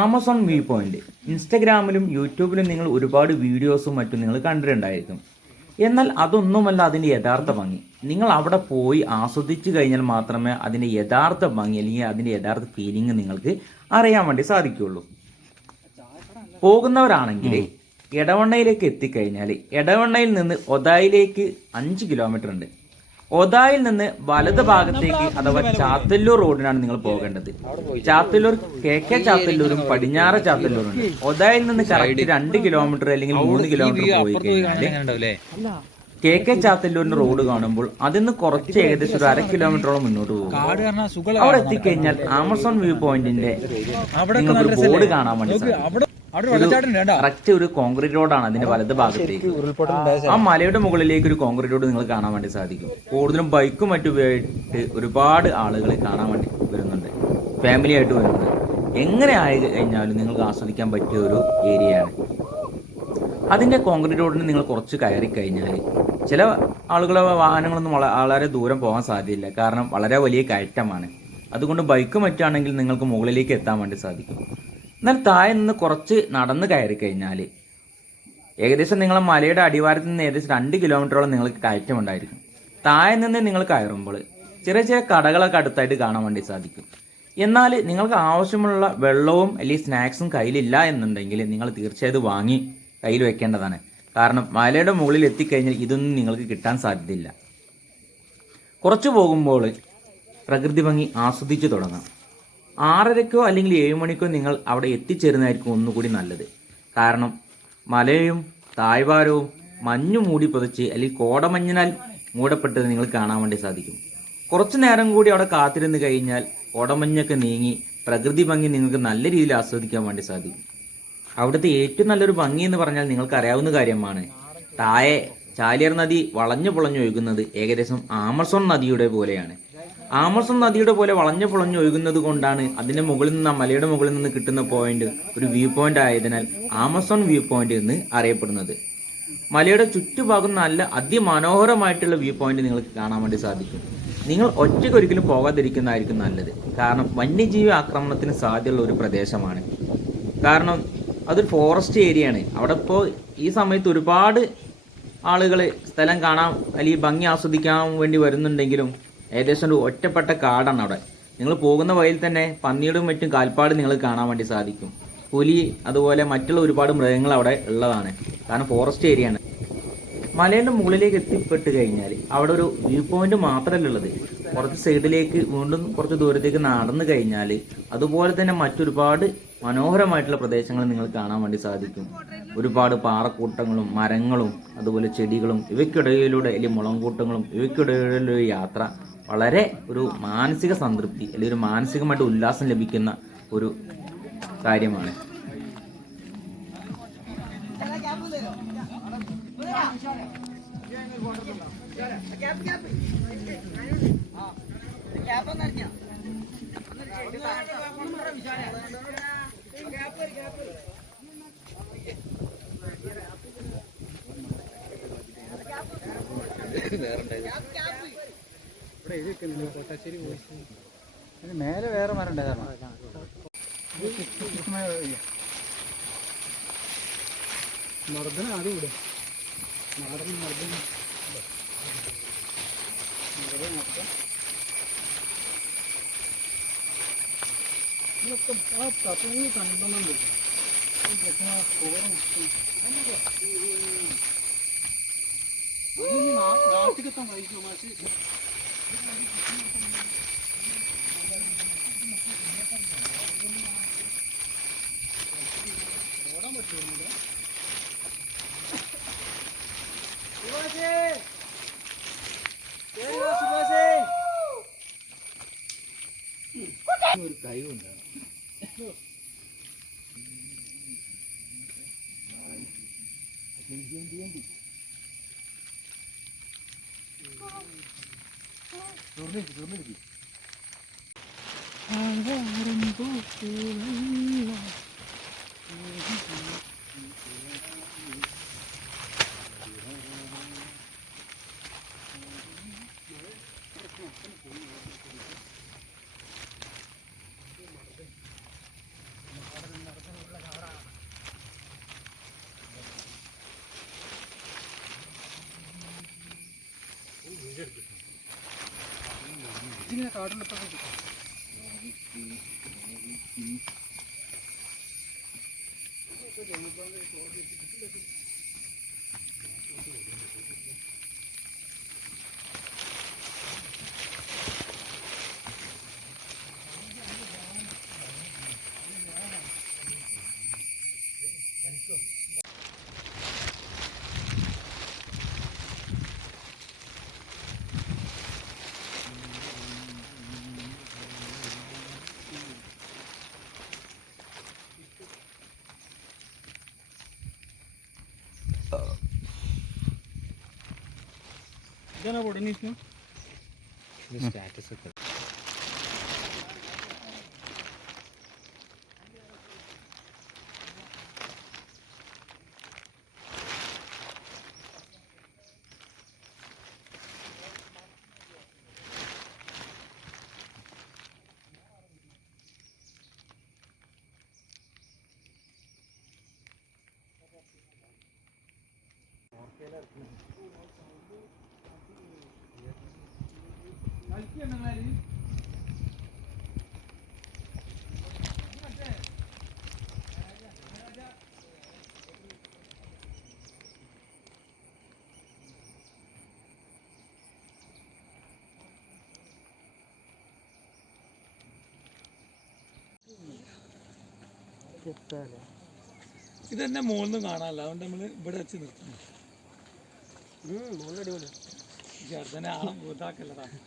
Amazon view point ഇൻസ്റ്റഗ്രാമിലും യൂട്യൂബിലും നിങ്ങൾ ഒരുപാട് വീഡിയോസും മറ്റും നിങ്ങൾ കണ്ടിട്ടുണ്ടായിരിക്കും. എന്നാൽ അതൊന്നുമല്ല അതിൻ്റെ യഥാർത്ഥ ഭംഗി. നിങ്ങൾ അവിടെ പോയി ആസ്വദിച്ചു കഴിഞ്ഞാൽ മാത്രമേ അതിൻ്റെ യഥാർത്ഥ ഭംഗി അല്ലെങ്കിൽ അതിൻ്റെ യഥാർത്ഥ ഫീലിംഗ് നിങ്ങൾക്ക് അറിയാൻ വേണ്ടി സാധിക്കുകയുള്ളൂ. പോകുന്നവരാണെങ്കിൽ എടവണ്ണയിലേക്ക് എത്തിക്കഴിഞ്ഞാൽ എടവണ്ണയിൽ നിന്ന് ഒതായിലേക്ക് 5 കിലോമീറ്റർ ഉണ്ട്. ഒതായിൽ നിന്ന് വലത് ഭാഗത്തേക്ക് അഥവാ ചാത്തല്ലൂർ റോഡിനാണ് നിങ്ങൾ പോകേണ്ടത്. ചാത്തല്ലൂർ കെ ചാത്തല്ലൂരും പടിഞ്ഞാറ് ചാത്തല്ലൂരും ഉണ്ട്. ഒതായിൽ നിന്ന് കറക്റ്റ് 2 കിലോമീറ്റർ അല്ലെങ്കിൽ 3 കിലോമീറ്റർ പോയി കഴിഞ്ഞാല് കെ ചാത്തല്ലൂരിന്റെ റോഡ് കാണുമ്പോൾ അതിന്ന് കുറച്ച് ഏകദേശം ഒരു 1/2 കിലോമീറ്ററോളം മുന്നോട്ട് പോകും. അവിടെ എത്തിക്കഴിഞ്ഞാൽ ആമസോൺ വ്യൂ പോയിന്റിന്റെ നിങ്ങൾക്ക് ഒരു ബോർഡ് കാണാൻ വേണ്ടി സാധിക്കും. കറക്റ്റ് ഒരു കോൺക്രീറ്റ് റോഡാണ് അതിന്റെ വലത് ഭാഗത്തേക്ക്. ആ മലയുടെ മുകളിലേക്ക് ഒരു കോൺക്രീറ്റ് റോഡ് നിങ്ങൾ കാണാൻ വേണ്ടി സാധിക്കും. കൂടുതലും ബൈക്കും മറ്റും ഉപയോഗിച്ചിട്ട് ഒരുപാട് ആളുകൾ കാണാൻ വേണ്ടി വരുന്നുണ്ട്, ഫാമിലി ആയിട്ട് വരുന്നുണ്ട്. എങ്ങനെ ആയി കഴിഞ്ഞാലും നിങ്ങൾക്ക് ആസ്വദിക്കാൻ പറ്റിയ ഒരു ഏരിയയാണ്. അതിന്റെ കോൺക്രീറ്റ് റോഡിന് നിങ്ങൾ കുറച്ച് കയറി കഴിഞ്ഞാൽ ചില ആളുകളെ വാഹനങ്ങളൊന്നും വളരെ ദൂരം പോകാൻ സാധ്യതയില്ല, കാരണം വളരെ വലിയ കയറ്റമാണ്. അതുകൊണ്ട് ബൈക്ക് മറ്റാണെങ്കിൽ നിങ്ങൾക്ക് മുകളിലേക്ക് എത്താൻ വേണ്ടി സാധിക്കും. എന്നാൽ താഴെ നിന്ന് കുറച്ച് നടന്ന് കയറി കഴിഞ്ഞാൽ ഏകദേശം നിങ്ങളെ മലയുടെ അടിവാരത്തിൽ നിന്ന് ഏകദേശം 2 കിലോമീറ്ററോളം നിങ്ങൾക്ക് കയറ്റമുണ്ടായിരിക്കും. താഴെ നിന്ന് നിങ്ങൾ കയറുമ്പോൾ ചെറിയ ചെറിയ കടകളൊക്കെ അടുത്തായിട്ട് കാണാൻ വേണ്ടി സാധിക്കും. എന്നാൽ നിങ്ങൾക്ക് ആവശ്യമുള്ള വെള്ളവും അല്ലെങ്കിൽ സ്നാക്സും കയ്യിലില്ല എന്നുണ്ടെങ്കിൽ നിങ്ങൾ തീർച്ചയായും വാങ്ങി കയ്യിൽ വെക്കേണ്ടതാണ്. കാരണം മലയുടെ മുകളിൽ എത്തിക്കഴിഞ്ഞാൽ ഇതൊന്നും നിങ്ങൾക്ക് കിട്ടാൻ സാധ്യതയില്ല. കുറച്ച് പോകുമ്പോൾ പ്രകൃതി ഭംഗി ആസ്വദിച്ചു തുടങ്ങാം. 6:30 അല്ലെങ്കിൽ 7 മണിക്കോ നിങ്ങൾ അവിടെ എത്തിച്ചേരുന്നതായിരിക്കും ഒന്നുകൂടി നല്ലത്. കാരണം മലയും താഴ്വാരവും മഞ്ഞു മൂടി പുതച്ച് അല്ലെങ്കിൽ കോടമഞ്ഞിനാൽ മൂടപ്പെട്ടത് നിങ്ങൾ കാണാൻ വേണ്ടി സാധിക്കും. കുറച്ചു നേരം കൂടി അവിടെ കാത്തിരുന്ന് കഴിഞ്ഞാൽ കോടമഞ്ഞൊക്കെ നീങ്ങി പ്രകൃതി ഭംഗി നിങ്ങൾക്ക് നല്ല രീതിയിൽ ആസ്വദിക്കാൻ വേണ്ടി സാധിക്കും. അവിടുത്തെ ഏറ്റവും നല്ലൊരു ഭംഗി എന്ന് പറഞ്ഞാൽ നിങ്ങൾക്ക് അറിയാവുന്ന കാര്യമാണ്. താഴെ ചാലിയാർ നദി വളഞ്ഞു പുളഞ്ഞു ഒഴുകുന്നത് ഏകദേശം ആമസോൺ നദിയുടെ പോലെയാണ്. ആമസോൺ നദിയുടെ പോലെ വളഞ്ഞു പുളഞ്ഞു ഒഴുകുന്നത് കൊണ്ടാണ് അതിന്റെ മുകളിൽ നിന്ന്, മലയുടെ മുകളിൽ നിന്ന് കിട്ടുന്ന പോയിന്റ് ഒരു വ്യൂ പോയിന്റ് ആയതിനാൽ ആമസോൺ വ്യൂ പോയിന്റ് എന്ന് അറിയപ്പെടുന്നത്. മലയുടെ ചുറ്റുഭാഗം നല്ല അതിമനോഹരമായിട്ടുള്ള വ്യൂ പോയിന്റ് നിങ്ങൾക്ക് കാണാൻ വേണ്ടി സാധിക്കും. നിങ്ങൾ ഒറ്റയ്ക്ക് ഒരിക്കലും പോകാതിരിക്കുന്നതായിരിക്കും നല്ലത്. കാരണം വന്യജീവി ആക്രമണത്തിന് സാധ്യതയുള്ള ഒരു പ്രദേശമാണ്. കാരണം അതൊരു ഫോറസ്റ്റ് ഏരിയയാണ്. അവിടെ ഇപ്പോൾ ഈ സമയത്ത് ഒരുപാട് ആളുകൾ സ്ഥലം കാണാൻ അല്ലെങ്കിൽ ഭംഗി ആസ്വദിക്കാൻ വേണ്ടി വരുന്നുണ്ടെങ്കിലും ഏകദേശം ഒരു ഒറ്റപ്പെട്ട കാടാണ് അവിടെ. നിങ്ങൾ പോകുന്ന വഴിയിൽ തന്നെ പന്നിയുടെയും മറ്റും കാൽപ്പാട് നിങ്ങൾക്ക് കാണാൻ വേണ്ടി സാധിക്കും. പുലി അതുപോലെ മറ്റുള്ള ഒരുപാട് മൃഗങ്ങൾ അവിടെ ഉള്ളതാണ്. കാരണം ഫോറസ്റ്റ് ഏരിയയാണ്. മലയുടെ മുകളിലേക്ക് എത്തിപ്പെട്ട് കഴിഞ്ഞാൽ അവിടെ ഒരു വ്യൂ പോയിന്റ് മാത്രമല്ല ഉള്ളത്. കുറച്ച് സൈഡിലേക്ക് വീണ്ടും കുറച്ച് ദൂരത്തേക്ക് നടന്നു കഴിഞ്ഞാൽ അതുപോലെ തന്നെ മറ്റൊരുപാട് മനോഹരമായിട്ടുള്ള പ്രദേശങ്ങൾ നിങ്ങൾ കാണാൻ വേണ്ടി സാധിക്കും. ഒരുപാട് പാറക്കൂട്ടങ്ങളും മരങ്ങളും അതുപോലെ ചെടികളും ഇവയ്ക്കിടയിലൂടെ അല്ലെങ്കിൽ മുളംകൂട്ടങ്ങളും ഇവയ്ക്കിടയിലുള്ള യാത്ര വളരെ ഒരു മാനസിക സംതൃപ്തി അല്ലെങ്കിൽ ഒരു മാനസികമായിട്ട് ഉല്ലാസം ലഭിക്കുന്ന ഒരു കാര്യമാണ്. മേലെ വേറെ മരം ഉണ്ടായിരുന്നു. മർദ്ദന ആദ്യം ഇവിടെ നാടൻ മർദ്ദന ഇതൊക്കെ ആ തൂങ്ങി കണ്ടെന്നുണ്ട്. നാട്ടിലെത്താൻ വൈകും മാറ്റി ഓടാൻ പറ്റുമോ? ഒരു കഴിവുണ്ട്. ഇങ്ങനെ കാട്ടിലെത്തൊക്കെ ഇതാണ് പൊടുന്ന സ്റ്റാറ്റസ് ഒക്കെ ഇതെന്നെ മുകളിൽ നിന്ന് കാണാനല്ല അതുകൊണ്ട് നമ്മൾ ഇവിടെ വെച്ച് നിർത്തുന്നു മുകളിൽ അടിപൊളി ചേർത്തന്നെ ആളെ ഭൂതാക്കല്ലതാണ്